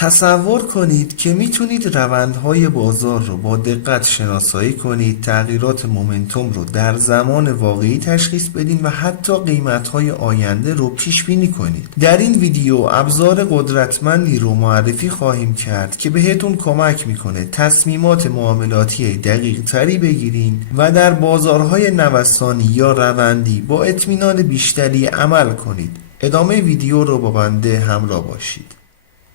تصور کنید که میتونید روندهای بازار رو با دقت شناسایی کنید، تغییرات مومنتوم رو در زمان واقعی تشخیص بدین و حتی قیمتهای آینده رو پیش بینی کنید. در این ویدیو ابزار قدرتمندی رو معرفی خواهیم کرد که بهتون کمک میکنه تصمیمات معاملاتی دقیق تری بگیرین و در بازارهای نوسانی یا روندی با اطمینان بیشتری عمل کنید. ادامه ویدیو رو با بنده همراه باشید.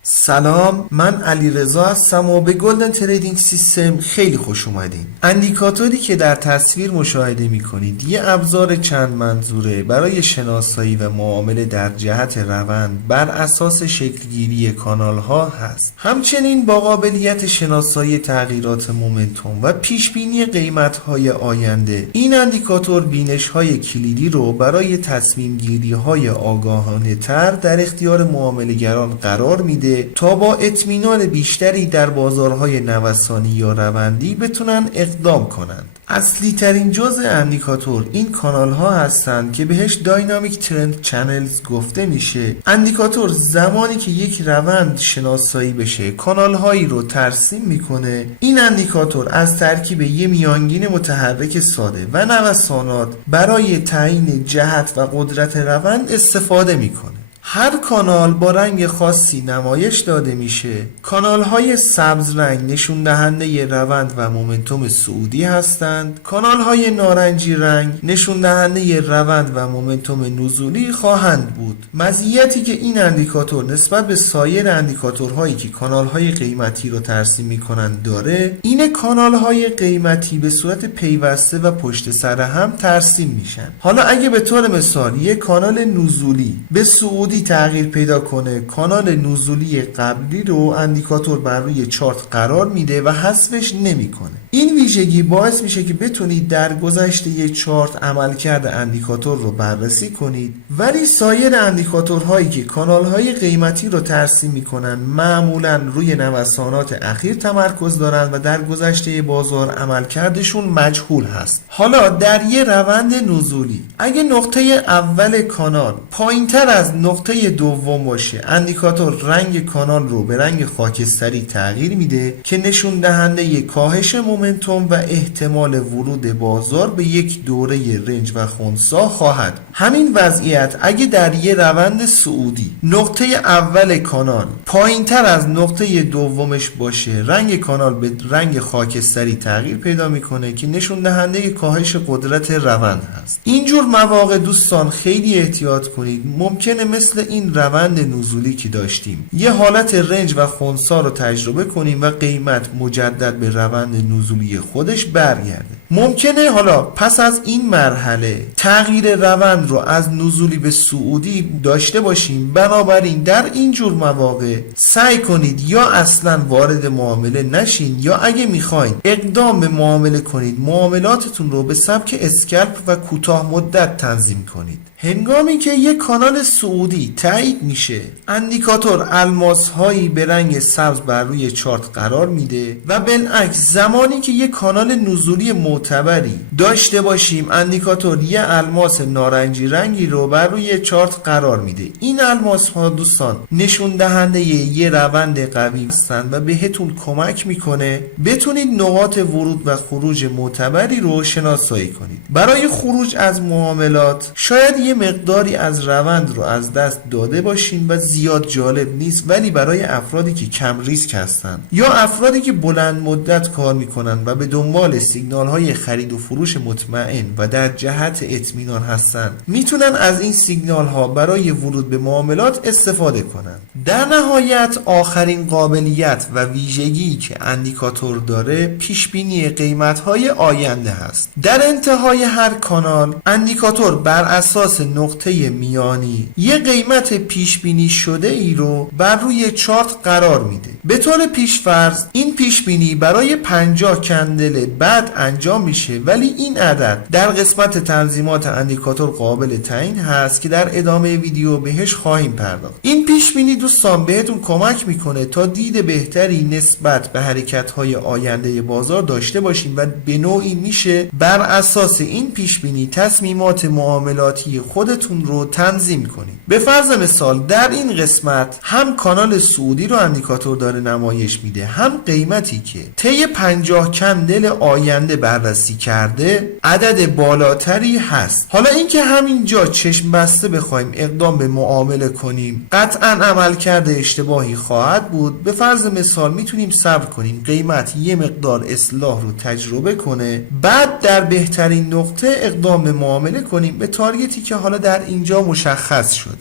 سلام، من علیرضا هستم و به گلدن تریدینگ سیستم خیلی خوش اومدین. اندیکاتوری که در تصویر مشاهده میکنید یه ابزار چند منظوره برای شناسایی و معامله در جهت روند بر اساس شکلگیری کانال ها هست. همچنین با قابلیت شناسایی تغییرات مومنتوم و پیش بینی قیمت های آینده، این اندیکاتور بینش های کلیدی رو برای تصمیم گیری های آگاهانه تر در اختیار معامله‌گران قرار میده تا با اطمینان بیشتری در بازارهای نوسانی یا روندی بتونن اقدام کنند. اصلی ترین جزء اندیکاتور این کانال ها هستند که بهش داینامیک ترند چنلز گفته میشه. اندیکاتور زمانی که یک روند شناسایی بشه کانال هایی رو ترسیم میکنه. این اندیکاتور از ترکیب یه میانگین متحرک ساده و نوسانات برای تعیین جهت و قدرت روند استفاده میکنه. هر کانال با رنگ خاصی نمایش داده میشه. کانال های سبز رنگ نشون دهنده روند و مومنتوم صعودی هستند. کانال های نارنجی رنگ نشون دهنده روند و مومنتوم نزولی خواهند بود. مزیتی که این اندیکاتور نسبت به سایر اندیکاتورهایی که کانال های قیمتی رو ترسیم میکنند داره، این کانال های قیمتی به صورت پیوسته و پشت سر هم ترسیم میشن. حالا اگه به طور مثال یک کانال نزولی به صعودی تغییر پیدا کنه، کانال نزولی قبلی رو اندیکاتور بر روی چارت قرار میده و حذفش نمیکنه. این ویژگی باعث میشه که بتونید در گذشته یک چارت عملکرد اندیکاتور رو بررسی کنید، ولی سایر اندیکاتورهایی که کانالهای قیمتی رو ترسیم میکنن معمولا روی نوسانات اخیر تمرکز دارن و در گذشته بازار عملکردشون مجهول هست. حالا در یه روند نزولی اگه نقطه اول کانال پایینتر از نقطه دوم باشه، اندیکاتور رنگ کانال رو به رنگ خاکستری تغییر میده که نشون دهنده کاهش مومنتوم و احتمال ورود بازار به یک دوره رنج و خنثی خواهد. همین وضعیت اگه در یه روند صعودی نقطه اول کانال پایینتر از نقطه دومش باشه، رنگ کانال به رنگ خاکستری تغییر پیدا میکنه که نشون دهنده کاهش قدرت روند هست. اینجور مواقع دوستان خیلی احتیاط کنید. ممکنه مثل این روند نزولی که داشتیم یه حالت رنج و خنثی رو تجربه کنیم و قیمت مجدد به روند نزولی خودش برگرده. ممکنه حالا پس از این مرحله تغییر روند رو از نزولی به صعودی داشته باشیم. بنابراین در اینجور مواقع سعی کنید یا اصلا وارد معامله نشین، یا اگه میخواین اقدام به معامله کنید معاملاتتون رو به سبک اسکلپ و کوتاه مدت تنظیم کنید. هنگامی که یک کانال صعودی تایید میشه، اندیکاتور الماس هایی به رنگ سبز بر روی چارت قرار میده و بالعکس زمانی که یک کانال نزولی معتبری داشته باشیم، اندیکاتور یه الماس نارنجی رنگی رو بر روی چارت قرار میده. این الماس ها دوستان نشون دهنده یه روند قوی هستند و بهتون کمک میکنه بتونید نقاط ورود و خروج معتبری رو شناسایی کنید. برای خروج از معاملات شاید یه مقداری از روند رو از دست داده باشین و زیاد جالب نیست، ولی برای افرادی که کم ریسک هستن یا افرادی که بلند مدت کار میکنن و به دنبال سیگنال های خرید و فروش مطمئن و در جهت اطمینان هستن، میتونن از این سیگنال ها برای ورود به معاملات استفاده کنن. در نهایت آخرین قابلیت و ویژگی که اندیکاتور داره پیش بینی قیمت های آینده هست. در انتهای هر کانال اندیکاتور بر اساس نقطه میانی یه قیمت پیش بینی شده ای رو بر روی چارت قرار میده. به طور پیش‌فرض این پیش بینی برای 50 کندل بعد انجام میشه، ولی این عدد در قسمت تنظیمات اندیکاتور قابل تعیین هست که در ادامه ویدیو بهش خواهیم پرداخت. این پیش بینی دوستان بهتون کمک میکنه تا دید بهتری نسبت به حرکت‌های آینده بازار داشته باشین و به نوعی میشه بر اساس این پیش بینی تصمیمات معاملاتی خودتون رو تنظیم کنید. به فرض مثال در این قسمت هم کانال سعودی رو اندیکاتور داره نمایش میده، هم قیمتی که طی 50 کندل آینده بررسی کرده عدد بالاتری هست. حالا اینکه همینجا چشم بسته بخوایم اقدام به معامله کنیم قطعا عملکرد اشتباهی خواهد بود. به فرض مثال میتونیم صبر کنیم قیمت یه مقدار اصلاح رو تجربه کنه، بعد در بهترین نقطه اقدام به معامله کنیم به تارگتی که حالا در اینجا مشخص شده.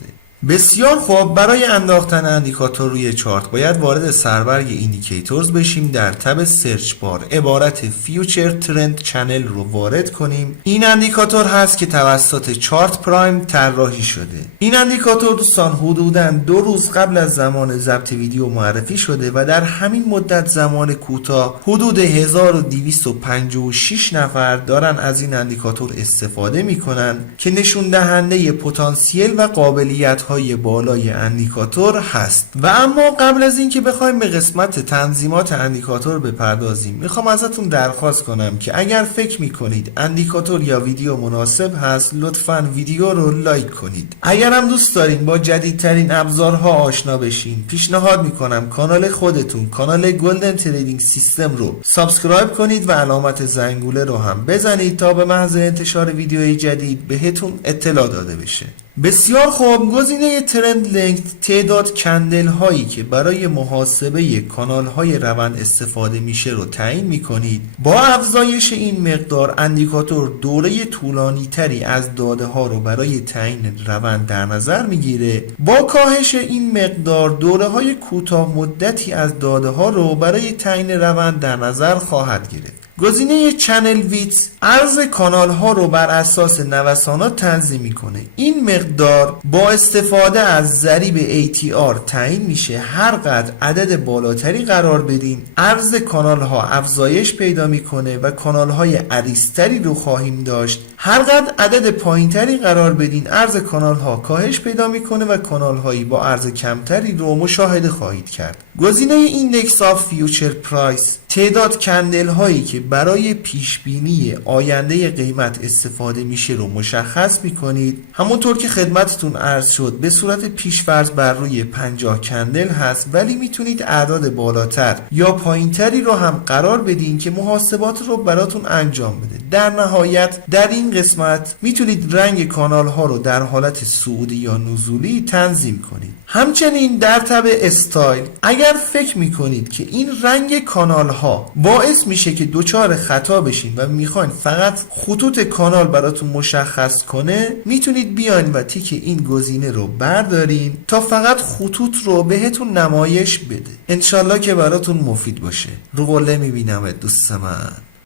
بسیار خوب، برای انداختن اندیکاتور روی چارت باید وارد سربرگ ایندیکیتورز بشیم. در تب سرچ بار عبارت فیوچر ترند چنل رو وارد کنیم. این اندیکاتور هست که توسط چارت پرایم طراحی شده. این اندیکاتور دوستان حدوداً 2 روز قبل از زمان ضبط ویدیو معرفی شده و در همین مدت زمان کوتاه حدود 1256 نفر دارن از این اندیکاتور استفاده میکنن که نشون دهنده پتانسیل و قابلیت بالای اندیکاتور هست. و اما قبل از اینکه بخوایم به قسمت تنظیمات اندیکاتور بپردازیم میخوام ازتون درخواست کنم که اگر فکر میکنید اندیکاتور یا ویدیو مناسب هست لطفاً ویدیو رو لایک کنید. اگر هم دوست دارین با جدیدترین ابزارها آشنا بشین پیشنهاد میکنم کانال خودتون، کانال گلدن تریدینگ سیستم رو سابسکرایب کنید و علامت زنگوله رو هم بزنید تا به محض انتشار ویدیوی جدید بهتون اطلاع داده بشه. بسیار خوب، گزینه ترند لنگت تعداد کندل هایی که برای محاسبه کانال های روند استفاده میشه رو تعیین میکنید. با افزایش این مقدار اندیکاتور دوره طولانی تری از داده ها رو برای تعیین روند در نظر میگیره. با کاهش این مقدار دوره های کوتاه مدتی از داده ها رو برای تعیین روند در نظر خواهد گرفت. گزینه چنل ویدث عرض کانال ها رو بر اساس نوسانات تنظیم میکنه. این مقدار با استفاده از ضریب ATR تعیین میشه. هر قدر عدد بالاتری قرار بدین عرض کانال ها افزایش پیدا میکنه و کانال های عریضتری رو خواهیم داشت. هر قدر عدد پایینتری قرار بدین عرض کانال ها کاهش پیدا میکنه و کانال هایی با عرض کمتری رو مشاهده خواهید کرد. گزینه ایندکس آف فیوچر پرایس تعداد کندل هایی که برای پیش بینی آینده قیمت استفاده میشه رو مشخص میکنید. همونطور که خدمتتون عرض شد به صورت پیش‌فرض بر روی 50 کندل هست، ولی میتونید اعداد بالاتر یا پایینتری رو هم قرار بدین که محاسبات رو براتون انجام بده. در نهایت در این قسمت میتونید رنگ کانال ها رو در حالت صعودی یا نزولی تنظیم کنید. همچنین در تب استایل اگر فکر میکنید که این رنگ کانال ها باعث میشه که دوچار خطا بشین و میخواین فقط خطوط کانال براتون مشخص کنه میتونید بیاین و تیک این گزینه رو بردارین تا فقط خطوط رو بهتون نمایش بده. انشالله که براتون مفید باشه. رو قله میبینم دوست من.